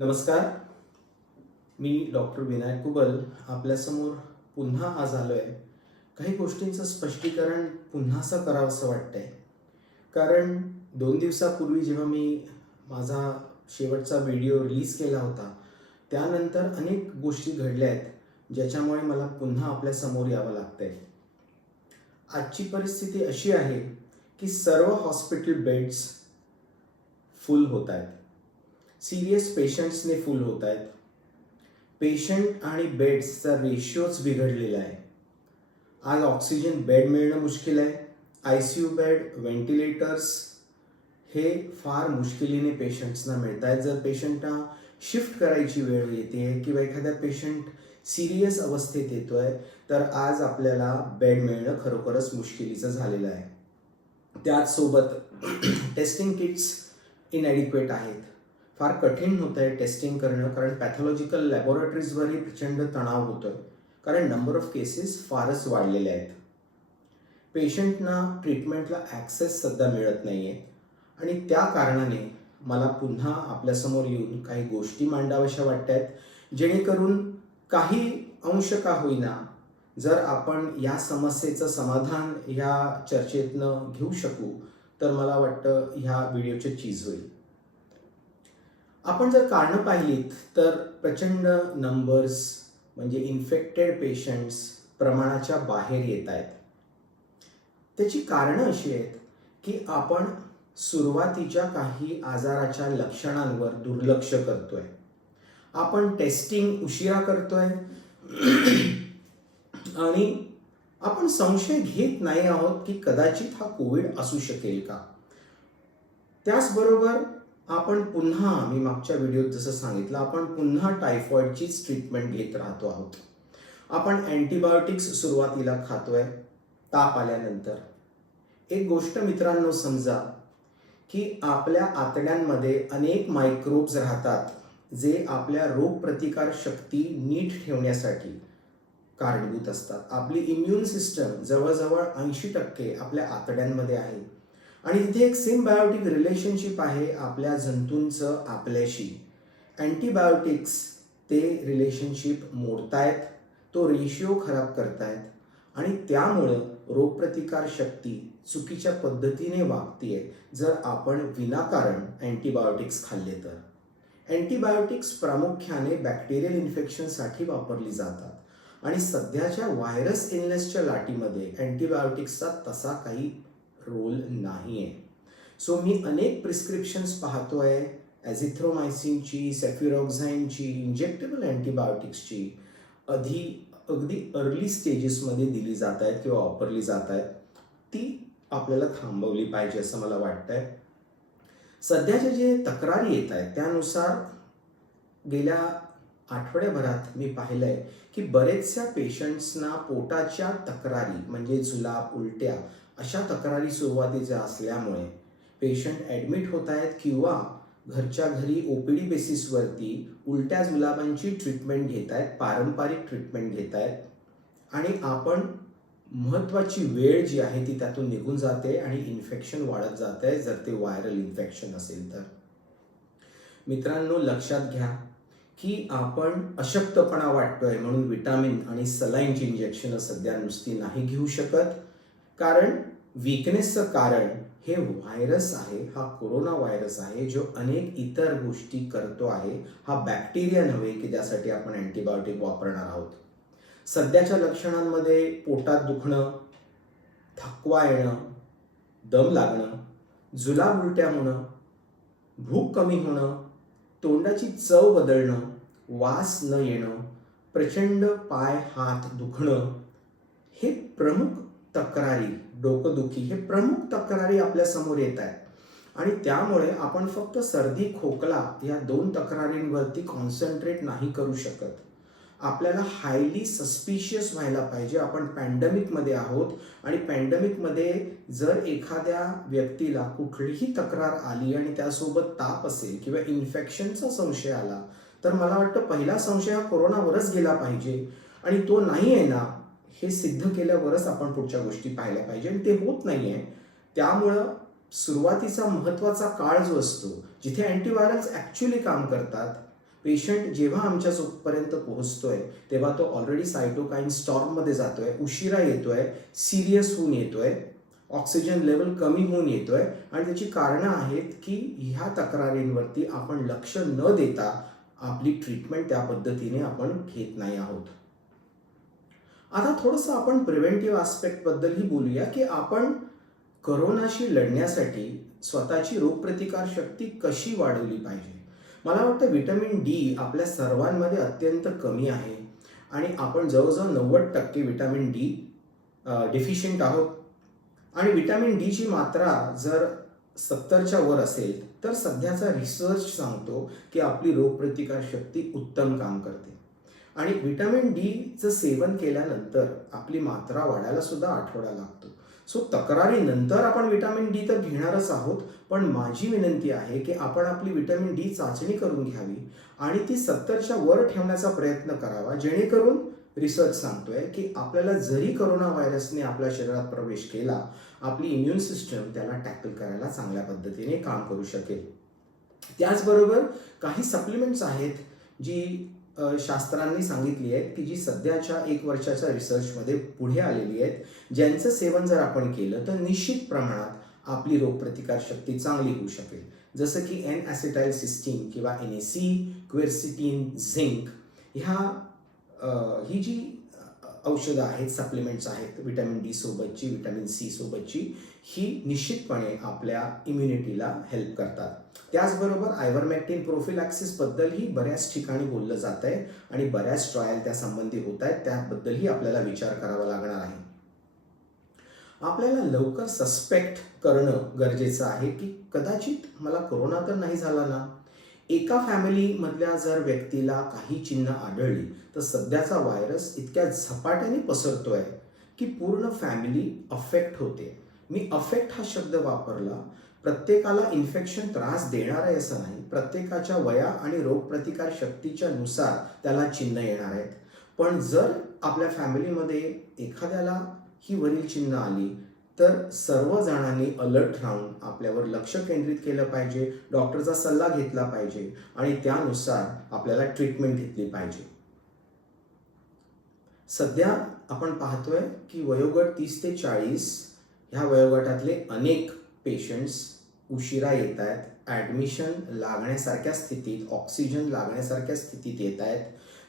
नमस्कार. मी डॉक्टर विनायक कुबल आपल्यासमोर पुन्हा आज आलो आहे. काही गोष्टींचं स्पष्टीकरण पुन्हाचं करावंसं वाटतंय. कारण 2 दिवसापूर्वी जेव्हा मी माझा शेवटचा व्हिडिओ रिलीज केला होता, त्यानंतर अनेक गोष्टी घडल्या आहेत ज्याच्यामुळे मला पुन्हा आपल्यासमोर यावं लागतंय. आजची परिस्थिती अशी आहे की सर्व हॉस्पिटल बेड्स फुल होत आहेत. सिरियस पेशंट्सने फुल होत आहेत. पेशंट आणि बेड्सचा रेशिओच बिघडलेला आहे. आज ऑक्सिजन बेड मिळणं मुश्किल आहे. ICU बेड, व्हेंटिलेटर्स हे फार मुश्किलीने पेशंट्सना मिळत आहेत. जर पेशंटना शिफ्ट करायची वेळ येते किंवा एखाद्या पेशंट सिरियस अवस्थेत येतोय तर आज आपल्याला बेड मिळणं खरोखरच मुश्किलीचं झालेलं आहे. त्याचसोबत टेस्टिंग किट्स इनॲडिक्वेट आहेत. फार कठीण होतं आहे टेस्टिंग करणं, कारण पॅथॉलॉजिकल लॅबोरेटरीजवरही प्रचंड तणाव होतोय, कारण नंबर ऑफ केसेस फारच वाढलेले आहेत. पेशंटना ट्रीटमेंटला ॲक्सेस सध्या मिळत नाही आहे आणि त्या कारणाने मला पुन्हा आपल्यासमोर येऊन काही गोष्टी मांडाव्याशा वाटत आहेत, जेणेकरून काही अंश का होईना जर आपण या समस्येचं समाधान ह्या चर्चेतनं घेऊ शकू तर मला वाटतं ह्या व्हिडिओची चीज होईल. आपण जर कारणं पाहिलीत तर प्रचंड नंबर्स म्हणजे इन्फेक्टेड पेशंट्स प्रमाणाच्या बाहेर येत आहेत. त्याची कारणं अशी आहेत की आपण सुरुवातीच्या काही आजाराच्या लक्षणांवर दुर्लक्ष करतोय. आपण टेस्टिंग उशिरा करतोय आणि आपण संशय घेत नाही आहोत की कदाचित हा कोविड असू शकेल का. त्याचबरोबर आपण पुन्हा, मी मागच्या व्हिडिओत जसं सांगितलं, आपण पुन्हा टायफॉइडचीच ट्रीटमेंट घेत राहतो आहोत. आपण अँटीबायोटिक्स सुरुवातीला खातोय ताप आल्यानंतर. एक गोष्ट मित्रांनो समजा की आपल्या आतड्यांमध्ये अनेक मायक्रोब्स राहतात जे आपल्या रोगप्रतिकार शक्ती नीट ठेवण्यासाठी कारणीभूत असतात. आपली इम्युन सिस्टम जवळजवळ 80% आपल्या आतड्यांमध्ये आहे आणि तिथे एक सिम्बायोटिक रिलेशनशिप आहे आपल्या जंतूंचं आपल्याशी. अँटीबायोटिक्स ते रिलेशनशिप मोडतायत, तो रेशिओ खराब करतायत आणि त्यामुळं रोगप्रतिकार शक्ती चुकीच्या पद्धतीने वागतीये जर आपण विनाकारण अँटीबायोटिक्स खाल्ले तर. अँटीबायोटिक्स प्रामुख्याने बॅक्टेरियल इन्फेक्शनसाठी वापरली जातात आणि सध्याच्या व्हायरस इलनेसच्या लाटीमध्ये अँटीबायोटिक्सचा तसा काही रोल नाही आहे. सो मी अनेक प्रिस्क्रिप्शन्स पाहतोय ॲझिथ्रोमायसिनची, सेफ्युरोक्झाईनची, इंजेक्टेबल अँटीबायोटिक्सची अगदी अर्ली स्टेजेसमध्ये दिली जात आहेत किंवा वापरली जात आहेत. ती आपल्याला थांबवली पाहिजे असं मला वाटतंय. सध्याच्या जे तक्रारी येत आहेत त्यानुसार गेल्या आठवड्याभरात मी पाहिलंय की बरेचशा पेशंट्सना पोटाच्या तक्रारी म्हणजे जुलाब, उलट्या अशा तक्रारी सुरुवातीच्या असल्यामुळे पेशंट ॲडमिट होत आहेत किंवा घरच्या घरी OPD बेसिसवरती उलट्या जुलाबांची ट्रीटमेंट घेत आहेत, पारंपरिक ट्रीटमेंट घेत आहेत आणि आपण महत्त्वाची वेळ जी आहे ती त्यातून निघून जाते आणि इन्फेक्शन वाढत जात आहे जर ते व्हायरल इन्फेक्शन असेल तर. मित्रांनो, लक्षात घ्या की आपण अशक्तपणा वाटतोय म्हणून विटामिन आणि सलाईनची इंजेक्शन सध्या नुसती नाही घेऊ शकत, कारण वीकनेसचं कारण हे व्हायरस आहे. हा कोरोना व्हायरस आहे जो अनेक इतर गोष्टी करतो आहे. हा बॅक्टेरिया नव्हे की ज्यासाठी आपण अँटीबायोटिक वापरणार आहोत. सध्याच्या लक्षणांमध्ये पोटात दुखणं, थकवा येणं, दम लागणं, जुलाब उलट्या होणं, भूक कमी होणं, तोंडाची चव बदलणं, वास न येणं, प्रचंड पाय हात दुखणं हे प्रमुख तक्रारी, डोकंदुखी हे प्रमुख तक्रारी आपल्या समोर येत आहेत आणि त्यामुळे आपण फक्त सर्दी खोकला या 2 तक्रारींवरती कॉन्सन्ट्रेट नाही करू शकत. आपल्याला हायली सस्पिशियस व्हायला पाहिजे. आपण पॅन्डेमिकमध्ये आहोत आणि पॅन्डेमिकमध्ये जर एखाद्या व्यक्तीला कुठलीही तक्रार आली आणि त्यासोबत ताप असेल किंवा इन्फेक्शनचा संशय आला तर मला वाटतं पहिला संशय हा कोरोनावरच गेला पाहिजे आणि तो नाही आहे ना हे सिद्ध केल्यावरच आपण पुढच्या गोष्टी पाहायला पाहिजे आणि ते होत नाही आहे. त्यामुळं सुरुवातीचा महत्त्वाचा काळ जो असतो जिथे अँटीव्हायरल्स ॲक्च्युली काम करतात पेशंट जेव्हा आमच्या पर्यंत पोहोचतोय तेव्हा तो ऑलरेडी सायटोकाईन स्टॉर्ममध्ये जातोय, उशिरा येतोय, सिरियस होऊन येतोय, ऑक्सिजन लेवल कमी होऊन येतोय आणि त्याची कारणं आहेत की ह्या तक्रारींवरती आपण लक्ष न देता आपली ट्रीटमेंट त्या पद्धतीने आपण घेत नाही आहोत. आता थोडंसं आपण प्रिव्हेंटिव्ह आस्पेक्टबद्दलही बोलूया की आपण करोनाशी लढण्यासाठी स्वतःची रोगप्रतिकार शक्ती कशी वाढवली पाहिजे. मला वाटतं विटॅमिन डी आपल्या सर्वांमध्ये अत्यंत कमी आहे आणि आपण जवळजवळ 90% विटॅमिन डी डेफिशियंट आहोत आणि विटॅमिन डीची मात्रा जर 70च्या वर असेल तर सध्याचा रिसर्च सांगतो की आपली रोगप्रतिकार शक्ती उत्तम काम करते आणि विटॅमिन डीचं सेवन केल्यानंतर आपली मात्रा वाढायला सुद्धा आठवडा लागतो. सो तक्रारीनंतर आपण विटॅमिन डी तर घेणारच आहोत, पण माझी विनंती आहे की आपण आपली विटॅमिन डी चाचणी करून घ्यावी आणि ती 70च्या वर ठेवण्याचा प्रयत्न करावा, जेणेकरून रिसर्च सांगतोय की आपल्याला जरी कोरोना व्हायरसने आपल्या शरीरात प्रवेश केला, आपली इम्युन सिस्टम त्याला टॅकल करायला चांगल्या पद्धतीने काम करू शकेल. त्याचबरोबर काही सप्लिमेंट्स आहेत जी शास्त्रांनी सांगितली आहेत की जी सध्याच्या 1 वर्षाच्या रिसर्चमध्ये पुढे आलेली आहेत, ज्यांचं सेवन जर आपण केलं तर निश्चित प्रमाणात आपली रोगप्रतिकार शक्ती चांगली होऊ शकेल. जसं की N-acetylcysteine किंवा NAC, क्वेरसिटीन, झिंक ही जी औषधं आहेत, सप्लिमेंट्स आहेत विटॅमिन डी सोबतची, विटॅमिन सी सोबतची, ही निश्चितपणे आपल्या इम्युनिटीला हेल्प करतात. त्याचबरोबर आयव्हरमॅक्टिन प्रोफिलॅक्सिसबद्दलही बऱ्याच ठिकाणी बोललं जात आहे आणि बऱ्याच ट्रायल त्या संबंधी होत आहेत, त्याबद्दलही आपल्याला विचार करावा लागणार आहे. आपल्याला लवकर सस्पेक्ट करणं गरजेचं आहे की कदाचित मला कोरोना तर नाही झाला ना. एका फॅमिलीमधल्या जर व्यक्तीला काही चिन्ह आढळली तर सध्याचा व्हायरस इतक्या झपाट्याने पसरतोय की पूर्ण फॅमिली अफेक्ट होते. मी अफेक्ट हा शब्द वापरला. प्रत्येकाला इन्फेक्शन त्रास देणार आहे असं नाही, प्रत्येकाच्या वया आणि रोगप्रतिकार शक्तीच्या नुसार त्याला चिन्ह येणार आहेत. पण जर आपल्या फॅमिलीमध्ये एखाद्याला ही वरील चिन्ह आली तर सर्व जणांनी अलर्ट राहून आपल्यावर लक्ष केंद्रित केलं पाहिजे, डॉक्टरचा सल्ला घेतला पाहिजे आणि त्यानुसार आपल्याला ट्रीटमेंट घेतली पाहिजे. सध्या आपण पाहतोय की वयोगट 30 ते 40 ह्या वयोगटातले अनेक पेशंट्स उशिरा येत आहेत, ॲडमिशन लागण्यासारख्या स्थितीत, ऑक्सिजन लागण्यासारख्या स्थितीत येत आहेत.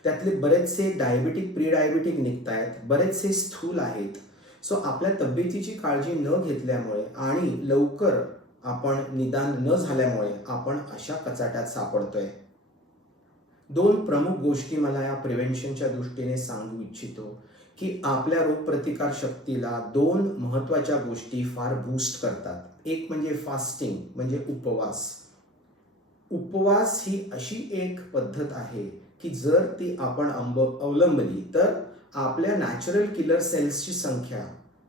त्यातले बरेचसे डायबिटिक, प्री डायबिटिक निघत आहेत, बरेचसे स्थूल आहेत. सो आपल्या तब्येतीची काळजी न घेतल्यामुळे आणि लवकर आपण निदान न झाल्यामुळे आपण अशा कचाट्यात सापडतोय. 2 प्रमुख गोष्टी मला या प्रिव्हेन्शनच्या दृष्टीने सांगू इच्छितो की आपल्या रोगप्रतिकार शक्तीला 2 महत्त्वाच्या गोष्टी फार बूस्ट करतात. एक म्हणजे फास्टिंग, म्हणजे उपवास. उपवास ही अशी एक पद्धत आहे की जर ती आपण अवलंबली तर आपल्या नॅचरल किलर सेल्सची संख्या,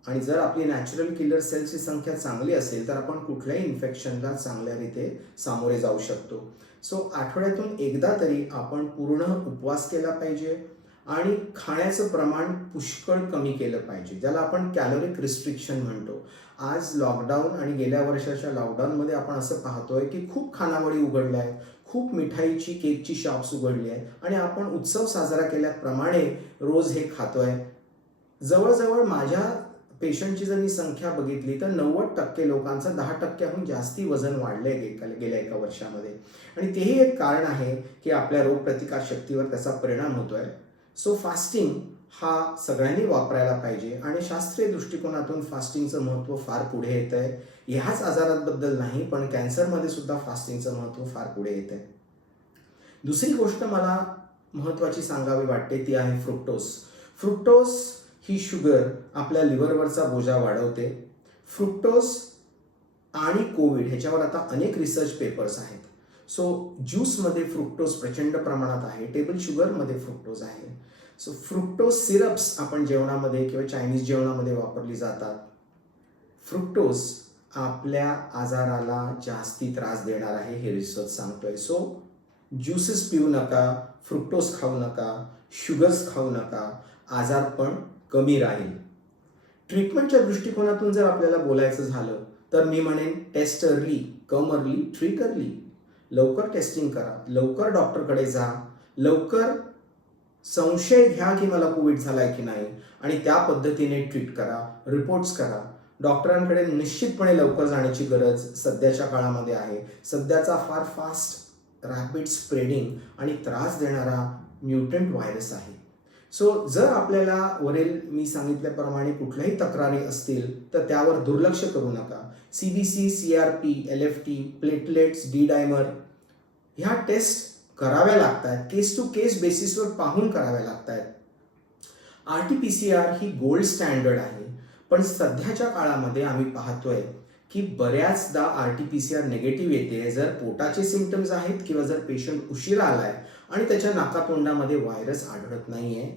आणि जर आपली नॅचरल किलर सेल्सची संख्या चांगली असेल तर आपण कुठल्याही इन्फेक्शनला चांगल्या रीते सामोरे जाऊ शकतो. सो आठवड्यातून एकदा तरी आपण पूर्ण उपवास केला पाहिजे आणि खाण्याचं प्रमाण पुष्कळ कमी केलं पाहिजे, ज्याला आपण कॅलोरिक रिस्ट्रिक्शन म्हणतो. आज लॉकडाऊन आणि गेल्या वर्षाच्या लॉकडाऊनमध्ये आपण असं पाहतोय की खूप खानावळी उघडल्या आहेत, खूप मिठाईची, केकची शॉप्स उघडली आहे आणि आपण उत्सव साजरा केल्याप्रमाणे रोज हे खातोय. जवळजवळ माझ्या पेशंटची जर मी संख्या बघितली तर 90% लोकांचं 10%हून जास्ती वजन वाढलंय गेल्या 1 वर्षामध्ये आणि तेही एक कारण आहे की आपल्या रोगप्रतिकार शक्तीवर त्याचा परिणाम होतोय. सो फास्टिंग हा सगळ्यांनी वापरायला पाहिजे आणि शास्त्रीय दृष्टिकोनातून फास्टिंगचं महत्त्व फार पुढे येत आहे. ह्याच आजारांबद्दल नाही पण कॅन्सरमध्ये सुद्धा फास्टिंगचं महत्त्व फार पुढे येत आहे. दुसरी गोष्ट मला महत्त्वाची सांगावी वाटते ती आहे फ्रुक्टोज. फ्रुक्टोज ही शुगर आपल्या लिव्हरवरचा बोजा वाढवते. फ्रुक्टोज आणि कोविड ह्याच्यावर आता अनेक रिसर्च पेपर्स आहेत. सो ज्यूसमध्ये फ्रुक्टोज प्रचंड प्रमाणात आहे, टेबल शुगरमध्ये फ्रुक्टोज आहे. सो फ्रुक्टोज सिरप्स आपण जेवणामध्ये किंवा चायनीज जेवणामध्ये वापरली जातात. फ्रुक्टोज आपल्या आजाराला जास्ती त्रास देणार आहे हे रिसर्च सांगतोय. सो ज्यूसेस पिऊ नका, फ्रुक्टोज खाऊ नका, शुगर्स खाऊ नका, आजारपण कमी राहील. ट्रीटमेंटच्या दृष्टिकोनातून जर आपल्याला बोलायचं झालं तर मी म्हणेन test early, come early, treat early. लवकर टेस्टिंग करा, लवकर डॉक्टरकडे जा, लवकर संशय घ्या की मला कोविड झालाय की नाही आणि त्या पद्धतीने ट्रीट करा, रिपोर्ट्स करा. डॉक्टरांकडे निश्चितपणे लवकर जाण्याची गरज सध्याच्या काळामध्ये आहे. सध्याचा फार फास्ट रॅपिड स्प्रेडिंग आणि त्रास देणारा म्युटंट व्हायरस आहे. सो जर आपल्याला वरील मी सांगितल्याप्रमाणे कुठल्याही तक्रारी असतील तर त्यावर दुर्लक्ष करू नका. CBC, CRP, LFT, platelets, D dimer ह्या टेस्ट कराव्या लागतात. केस टू केस बेसिसवर पाहून कराव्या लागतात. RT-PCR ही गोल्ड स्टँडर्ड आहे, पण सध्याच्या काळामध्ये आम्ही पाहतोय की बऱ्याचदा RT-PCR निगेटिव्ह येते जर पोटाचे सिम्पटम्स आहेत किंवा जर पेशंट उशिरा आलाय आणि त्याच्या नाकातोंडामध्ये व्हायरस आढळत नाहीये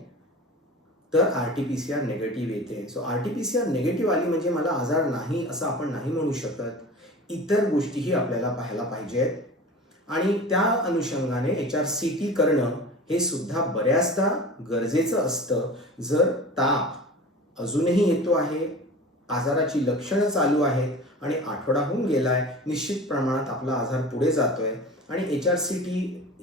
तर RT-PCR निगेटिव्ह येते. सो RT-PCR निगेटिव्ह आली म्हणजे मला आजार नाही असं आपण नाही म्हणू शकत. इतर गोष्टीही आपल्याला पाहायला पाहिजेत आणि त्या अनुषंगाने HRCT करणं हे सुद्धा बऱ्याचदा गरजेचं असतं. जर ताप अजूनही येतो आहे, आजाराची लक्षणं चालू आहेत आणि आठवडा होऊन गेलाय, निश्चित प्रमाणात आपला आजार पुढे जातोय आणि HRCT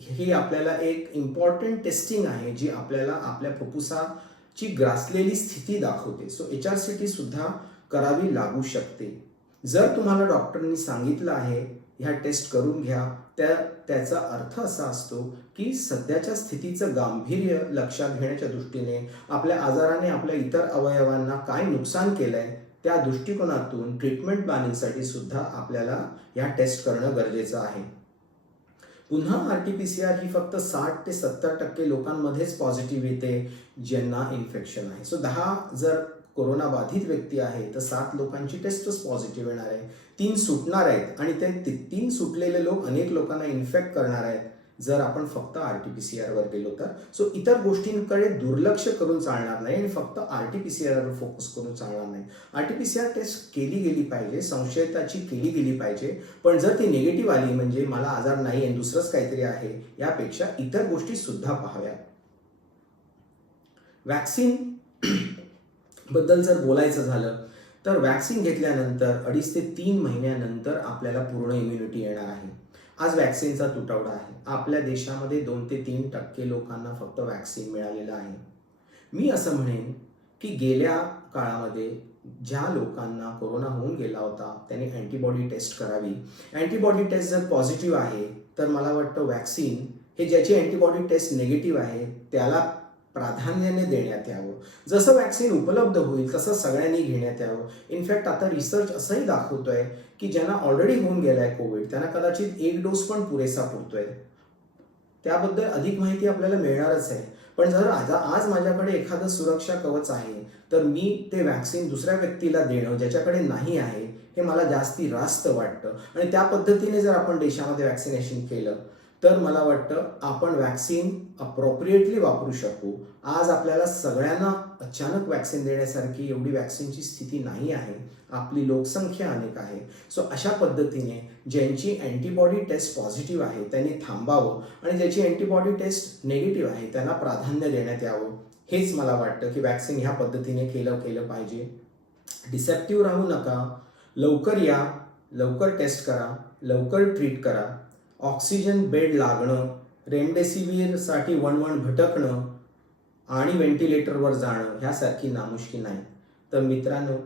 ही आपल्याला एक इम्पॉर्टंट टेस्टिंग आहे जी आपल्याला आपल्या फुफ्फुसाची ग्रासलेली स्थिती दाखवते. सो HRCT सुद्धा करावी लागू शकते. जर तुम्हाला डॉक्टरनी सांगितलं आहे ह्या टेस्ट करून घ्या, त्याचा अर्थ असा असतो की सध्याच्या स्थितीचं गांभीर्य लक्षात घेण्याच्या दृष्टीने आपल्या आजाराने आपल्या इतर अवयवांना काय नुकसान केलंय त्या दृष्टिकोनातून ट्रीटमेंट प्लॅनिंगसाठी सुद्धा आपल्याला ह्या टेस्ट करणं गरजेचं आहे. पुन्हा RT-PCR ही फक्त 60 ते 70% लोकांमध्येच पॉझिटिव्ह येते ज्यांना इन्फेक्शन आहे. सो 10 जर कोरोना बाधित व्यक्ती आहे तर 7 लोकांची टेस्टच पॉझिटिव्ह येणार आहे, 3 सुटणार आहेत आणि ते 3 सुटलेले लोक अनेक लोकांना इन्फेक्ट करणार आहेत जर आपण फक्त RT-PCR वर गेलो तर. सो इतर गोष्टींकडे दुर्लक्ष करून चालणार नाही आणि फक्त RT-PCR वर फोकस करून चालणार नाही. RT-PCR टेस्ट केली गेली पाहिजे, संशयिताची केली गेली पाहिजे, पण जर ती निगेटिव्ह आली म्हणजे मला आजार नाही आणि दुसरंच काहीतरी आहे यापेक्षा इतर गोष्टी सुद्धा पाहाव्यात. वॅक्सिन बद्दल जर बोलायचं झालं तर वॅक्सिन घेतल्यानंतर 2.5 ते 3 महिन्यानंतर आपल्याला पूर्ण इम्युनिटी येणार आहे. आज वॅक्सिनचा तुटवडा आहे. आपल्या देशामध्ये 2 ते 3% लोकांना फक्त वॅक्सिन मिळालेलं आहे. मी असं म्हणेन की गेल्या काळामध्ये ज्या लोकांना कोरोना होऊन गेला होता त्यांनी अँटीबॉडी टेस्ट करावी. अँटीबॉडी टेस्ट जर पॉझिटिव्ह आहे तर मला वाटतं वॅक्सिन हे ज्याची अँटीबॉडी टेस्ट निगेटिव्ह आहे त्याला प्राधान्याने देण्यात यावं. जसं वॅक्सिन उपलब्ध होईल तसं सगळ्यांनी घेण्यात यावं. इनफॅक्ट आता रिसर्च असंही दाखवतोय की ज्यांना ऑलरेडी होऊन गेलाय कोविड त्यांना कदाचित 1 डोस पण पुरेसा पुरतोय. त्याबद्दल अधिक माहिती आपल्याला मिळणारच आहे. पण जर आज माझ्याकडे एखादं सुरक्षा कवच आहे तर मी ते वॅक्सिन दुसऱ्या व्यक्तीला देणं ज्याच्याकडे नाही आहे हे मला जास्ती रास्त वाटतं आणि त्या पद्धतीने जर आपण देशामध्ये वॅक्सिनेशन केलं तर मला वाटतं आपण वॅक्सिन अप्रोप्रिएटली वापरू शकू. आज आपल्याला सगळ्यांना अचानक वॅक्सिन देण्यासारखी एवढी वॅक्सिनची स्थिती नाही आहे. आपली लोकसंख्या अनेक आहे. सो अशा पद्धतीने ज्यांची अँटीबॉडी टेस्ट पॉझिटिव्ह आहे त्यांनी थांबावं आणि ज्याची अँटीबॉडी टेस्ट निगेटिव्ह आहे त्यांना प्राधान्य देण्यात यावं. हेच मला वाटतं की वॅक्सिन ह्या पद्धतीने केलं पाहिजे. डिसेप्टिव्ह राहू नका. लवकर या, लवकर टेस्ट करा, लवकर ट्रीट करा. ऑक्सिजन बेड लागणं, रेमडेसिवीरसाठी वणवण भटकणं आणि व्हेंटिलेटरवर जाणं ह्यासारखी नामुष्की नाही. तर मित्रांनो,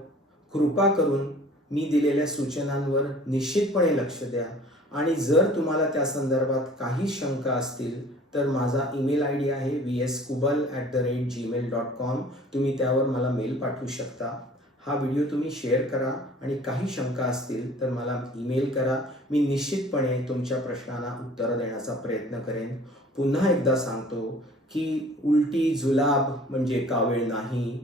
कृपा करून मी दिलेल्या सूचनांवर निश्चितपणे लक्ष द्या आणि जर तुम्हाला त्या संदर्भात काही शंका असतील तर माझा ईमेल ID आहे vskubal@gmail.com. तुम्ही त्यावर मला मेल पाठवू शकता. हा व्हिडिओ तुम्ही शेअर करा आणि काही शंका असतील तर मला ईमेल करा. मी निश्चितपणे तुमच्या प्रश्नांना उत्तर देण्याचा प्रयत्न करेन. पुन्हा एकदा सांगतो की उलटी जुलाब म्हणजे कावीळ नाही,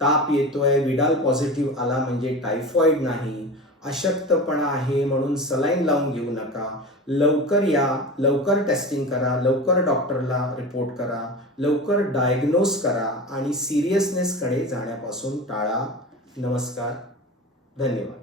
ताप येतोय विडाल पॉझिटिव्ह आला म्हणजे टायफॉइड नाही, अशक्तपणा आहे म्हणून सलाईन लावून घेऊ नका. लवकर या, लवकर टेस्टिंग करा, लवकर डॉक्टरला रिपोर्ट करा, लवकर डायग्नोज करा आणि सिरियसनेसकडे जाण्यापासून टाळा. नमस्कार, धन्यवाद.